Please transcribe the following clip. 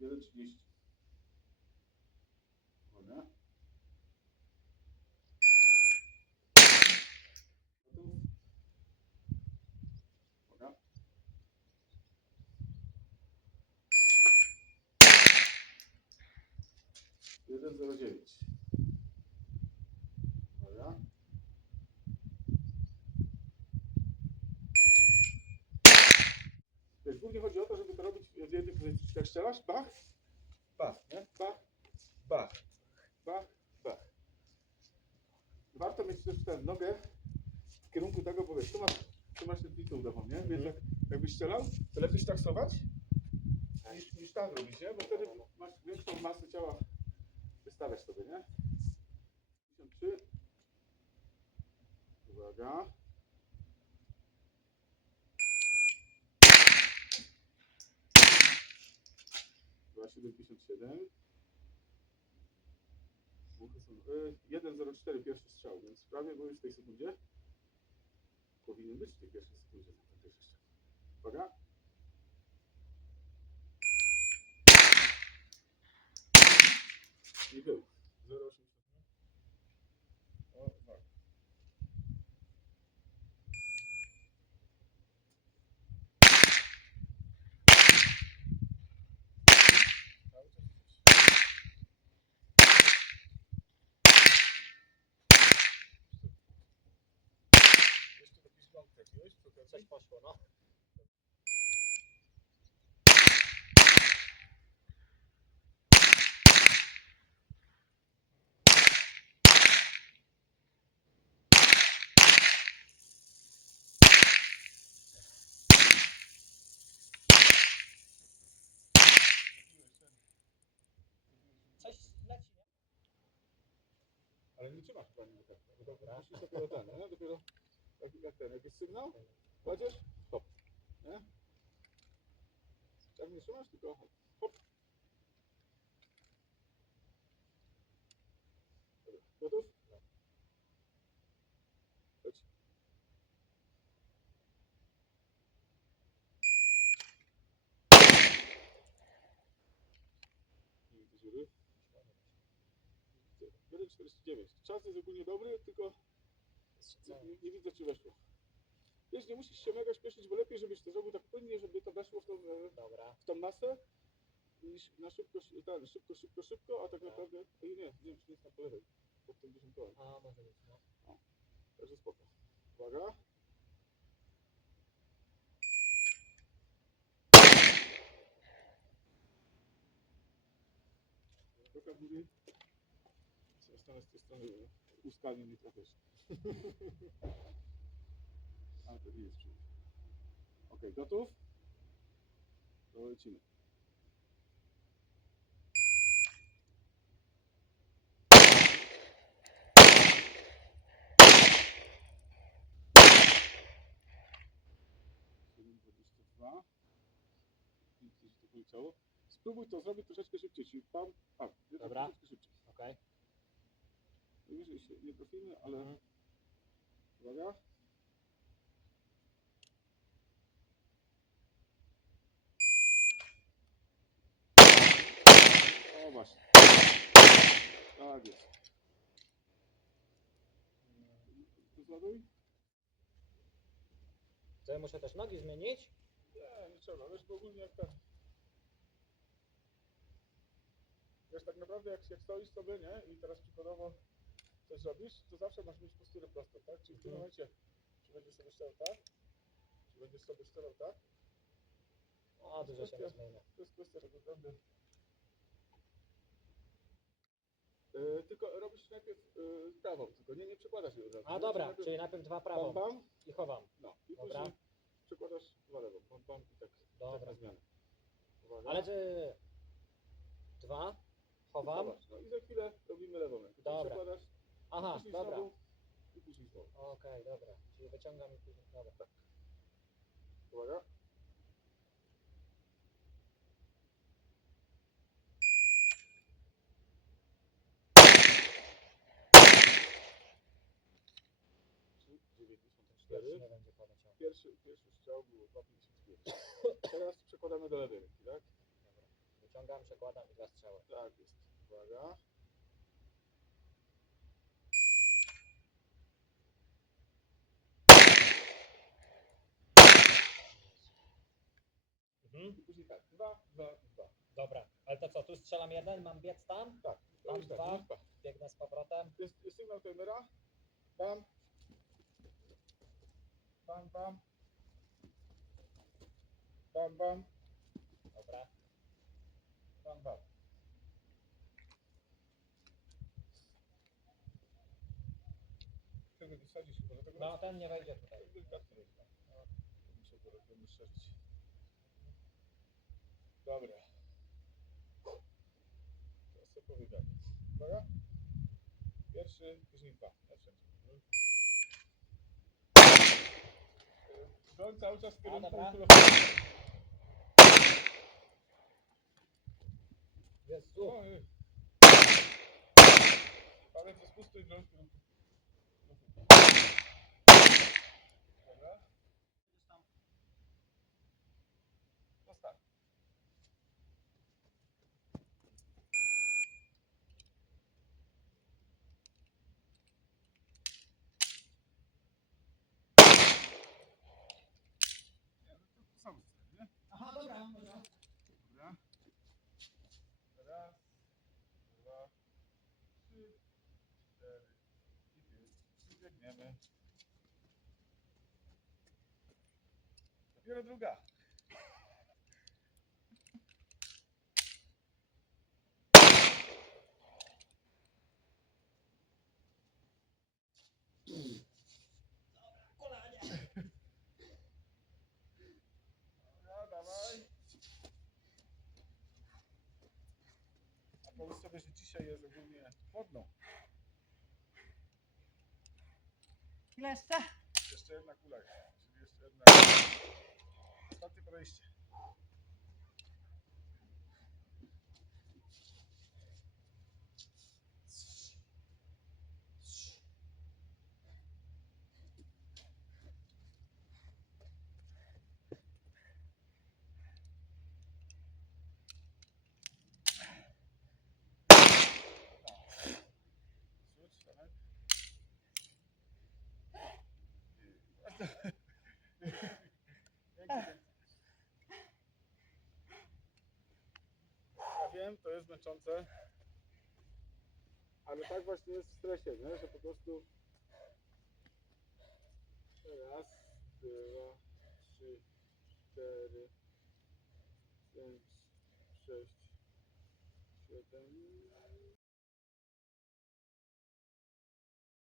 1,30. Uwaga. Gotów? Uwaga. Jeden zero dziewięć. Uwaga. Wiesz, głównie chodzi o to, żeby to robić w jednym, jak strzelasz, bach, bach, nie? Bach, bach, bach, bach. Warto mieć też tę nogę w kierunku tego, bo wiesz, tu masz, tu masz tętnicę udową, nie? Więc jak, jakbyś strzelał, to lepiej tak schować, niż, niż tak robić, nie? Bo wtedy masz większą masę ciała wystawiać sobie, nie? 53. Uwaga. Dwa siedem pięćdziesiąt siedem. Muchy są. y, 1.04 pierwszy strzał, więc prawie były w tej sekundzie. Powinien być w tej pierwszej sekundzie. Uwaga. I był. 0,80. O, tak. Cały czas jest. Jeszcze taki zgląd trafiłeś przy okazji? Coś poszło, no. Nie? Ale nie trzymasz tak. Bo to musisz dopiero ten, nie? Dopiero jak, jak ten, jak jest sygnał, kładziesz, hop, nie? Tak nie trzymasz, tylko hop. Gotów? No. Dziury. 1,49. Czas jest ogólnie dobry, tylko nie, nie, nie widzę, czy weszło. Wiesz, nie musisz się mega śpieszyć, bo lepiej, żebyś to zrobił tak płynnie, żeby to weszło w tą, e, Dobra. w tą masę, niż na szybko, szy- ten, szybko, szybko, szybko, a tak Tak. naprawdę, Ej, nie, nie wiem, czy nie jest na po lewej, pod tym 10 kołem, A, może być, no. także spoko. Uwaga. Trochę góry. Z strony, z tej strony ustami nie trafisz. A, to nie jest przód. Ok, gotów? To lecimy. Poleciało. Spróbuj to zrobić troszeczkę szybciej, czyli pam, pam. Dobra. Troszeczkę szybciej. Okej. Najwyżej się nie trafimy, ale Mhm. Uwaga. O właśnie. Tak jest. To ja muszę też nogi zmienić? Nie, nie trzeba. Wiesz, bo ogólnie jak ten... Wiesz, tak naprawdę jak, jak stoisz sobie, nie? I teraz przykładowo coś robisz, to zawsze masz mieć posturę prostą, tak? Czyli w tym Mhm. momencie, czy będziesz sobie strzelał tak, czy będziesz sobie strzelał tak, O, dużo się Kwestia- zmienia. to jest kwestia tak naprawdę... Yy, tylko robisz najpierw yy, prawą, tylko nie, nie przekładasz jej od razu. A dobra, najpierw czyli najpierw dwa prawą pam, i chowam. no i Dobra. później przekładasz dwa lewą, pam, pam i tak, tak Dobra. na zmianę. Uwaga. Ale czy... Dwa, chowam. Chowasz, No i za chwilę robimy lewą rękę. Tu Dobra. Przekładasz, Aha, później dobra. znowu i później znowu. Okej, dobra. Czyli wyciągam i później. Dobra. Uwaga. Trzy, dziewięćdziesiąt cztery. Pierwszy nie będzie poleciał. Pierwszy, pierwszy strzał było 2,55. Teraz przekładamy do lewej ręki, tak? Dobra. Wyciągam, przekładam i dwa strzały. Tak jest. Uwaga. Mhm. I później tak. Dwa, dwa, dwa. Dobra, ale to co, tu strzelam jeden, mam biec tam, Tak. to Mam jest tak, dwa. tak. biegnę z powrotem. Jest, jest sygnał trenera. Bam. Bam, bam. Bam, bam. Dobra. Bam, bam. Tego wysadzisz chyba do tego? No ten nie wejdzie tutaj. Delikatnie no. No, Muszę go rozszerzyć. Dobra. Teraz sobie powiadamy. Uwaga. Pierwszy, później dwa. Na wszędzie. Broń cały czas w kierunku. Jezu. O, y. Palec jest pusty i broń w kierunku. Dobra. Zostaw. Nie, no to, to samo strony, nie? Aha, dobra, dobra. Dobra. Raz, dwa, trzy, cztery i pięć. I biegniemy. Dopiero druga. Pomyśl sobie, że dzisiaj jest ogólnie chłodno. Ylessä. Jeszcze jedna kuleka. Czyli jeszcze jedna. Ostatnie podejście. Thank you. Męczące, ale tak właśnie jest w stresie, nie? że po prostu raz, dwa, trzy, cztery, pięć, sześć, siedem,